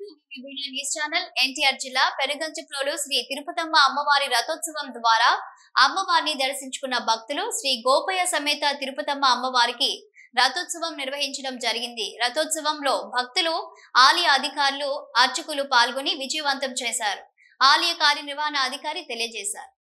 To video news channel NTR జిల్లా పెనుగంచిప్రోలు శ్రీ తిరుపతమ్మ అమ్మవారి రథోత్సవం ద్వారా అమ్మవారిని దర్శించుకున్న భక్తులు శ్రీ గోపయ్య సమేత తిరుపతమ్మ అమ్మవారికి రథోత్సవం నిర్వహించడం జరిగింది. రథోత్సవంలో భక్తులు, ఆలయ అధికారులు, అర్చకులు పాల్గొని విజయవంతం చేశారు. ఆలయ కార్యనిర్వహణ అధికారి తెలియజేశారు.